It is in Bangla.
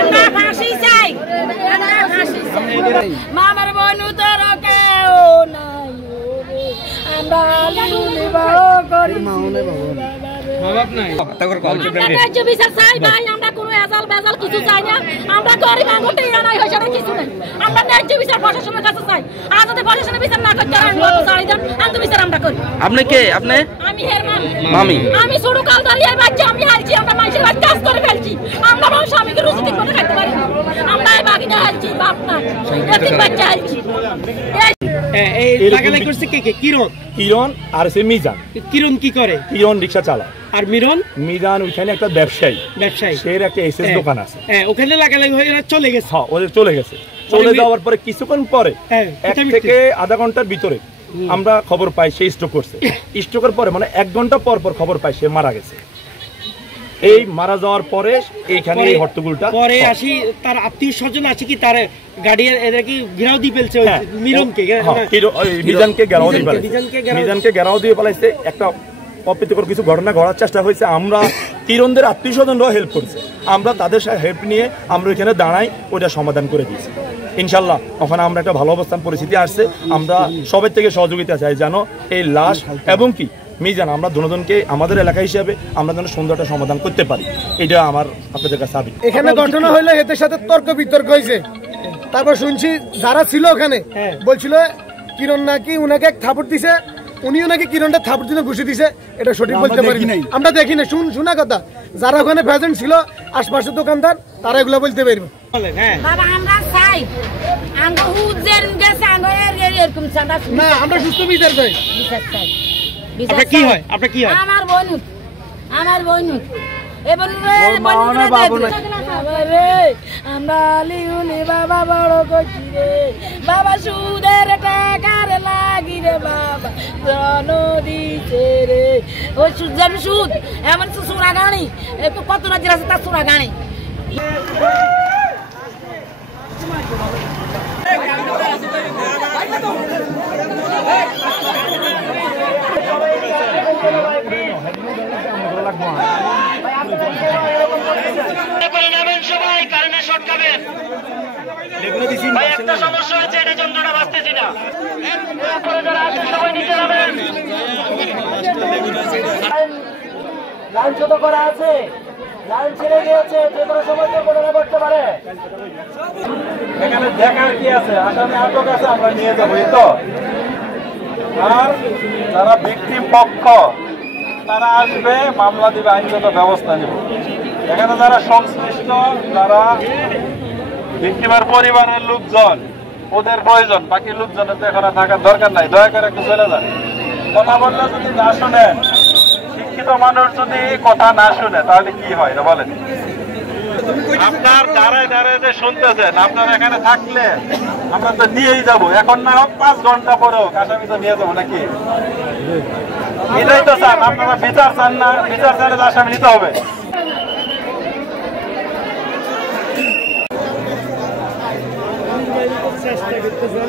আমরা ফাঁসি চাই, আমরা ফাঁসি চাই। মামার বনু তোর কেউ নাই, আমরা বিবাহ করি বিচার চাই ভাই। আমরা কোনো এজাল বেজাল কিছু চাই না। আমরা গরিব আঙুরতে নাই হয়েছে কিছু নেই। আমরা ন্যায্য বিচার প্রশাসনের কাছে চাই। আর যদি প্রশাসনের বিচার না করতে চাই দেন, আন্ত বিচার আমরা করি। আপনি কে? আপনি? আমি হের মামি। আমি ছোট কাল দাঁড়িয়ে বাচ্চা আমি হালছি। আমরা মানুষের বাচ্চা কাজ করে ফেলছি। আমরা আমার স্বামীকে রুচি ঠিক করে খাইতে পারি না। আমরা এই বাগিনা হালছি, বাপ না এতিম বাচ্চা হালছি। এই লাগালাই করছে কে কে? কিরণ। কিরণ আর সে মিজান। কিরণ কি করে? কিরণ রিক্সা চালায়। আর মিরন? মিজান ওইখানে একটা ব্যবসায়ী। সে একটা এসএস দোকান আছে। ওখানে লাগালাই হয়ে চলে গেছে। হ্যাঁ, ওদের চলে গেছে। চলে যাওয়ার পরে কিছুক্ষণ পরে 1 থেকে আধা ঘন্টার ভিতরে আমরা খবর পাই সে স্ট্রোক করছে। স্ট্রোকের পরে মানে 1 ঘন্টা পর পর খবর পাই সে মারা গেছে। এই মারা যাওয়ার পরে এইখানে এই হট্টগোলটা পরে আসি। তার আত্মীয় স্বজন আছে কি? তার গাড়ি এদের কি ঘেরাও দিয়ে ফেলছে মিরনকে? মিজানকে ঘেরাও দিয়ে পালাইছে। একটা অপ্রীতিকর কিছু ঘটনা ঘটার চেষ্টা হয়েছে। আমরা কিরণদের আত্মীয় স্বজনরাও হেল্প করছে। আমরা তাদের সাথে হেল্প নিয়ে আমরা এখানে দাঁড়াই, ওইটা সমাধান করে দিয়েছি ইনশাল্লাহ। ওখানে আমরা একটা ভালো অবস্থান পরিস্থিতি আসছে। আমরা সবার থেকে সহযোগিতা চাই যেন এই লাশ এবং কি মিজান আমরা দুজনকে আমাদের এলাকা হিসাবে আমরা যেন সুন্দর একটা সমাধান করতে পারি। এটা আমার আপনাদের কাছে দাবি। এখানে ঘটনা হইলো এদের সাথে তর্ক বিতর্ক হয়েছে। তারপর শুনছি যারা ছিল ওখানে বলছিল কিরণ নাকি উনাকে এক থাপড় দিছে, উনিও নাকি কিরণটা থাপড় দিনে ঘুষি দিছে। এটা সঠিক বলতে পারি নাই, আমরা দেখি না। শোনা কথা, যারা ওখানে প্রেজেন্ট ছিল আশপাশের দোকানদার তারা এগুলো বলতে পারবে। বাবা আমরা চাই আমরা হুজের গেছে এরকম চাঁদা না, আমরা সুস্থ বিচার চাই। বিচার চাই। আপনার কি হয়? আপনার কি হয়? আমার বোনু এবার আমরা লিউনি বাবা বড় করছি রে বাবা, সুদের টাকার লাগি রে বাবা জন দিছে রে। ওই সুদের সুদ এমন সুরা গাড়ি কত রাজ্যের আছে তার সুরা গাড়ি। সবাই কারেন্টের শর্ট খাবেন। একটা সমস্যা হয়েছে, এটা যন্ত্রটা বাঁচতেছি না। সবাই নিচে নামেন। লাইন ছোট করা আছে, লাইন ছেড়ে গিয়েছে, যে কোনো সময় ঘটনা ঘটতে পারে। এখানে দেখার কি আছে? আসামি আটক আছে, আমরা নিয়ে যাবো। এই তো আর যারা ভিকটিম পক্ষ তারা আসবে, মামলা দিবে, আইনগত ব্যবস্থা নেবে। এখানে যারা সংশ্লিষ্ট, যারা ভিকটিমের পরিবারের লোকজন, ওদের প্রয়োজন। বাকি লোকজনের তো এখন থাকার দরকার নাই। দয়া করে একটু চলে যান। কথা বললে যদি না শোনেন, শিক্ষিত মানুষ যদি কথা না শুনে তাহলে কি হয় বলেন? আপনার দাঁড়ায় দাঁড়ায় যে শুনতেছেন, আপনার এখানে থাকলে আমরা তো নিয়েই যাবো। এখন না হোক 5 ঘন্টা পরে হোক, আসামি তো নিয়ে যাবো নাকি? এটাই তো চান আপনারা। বিচার চান না? বিচার চাইলে তো আসামি নিতে হবে। চেষ্টা করতেছেন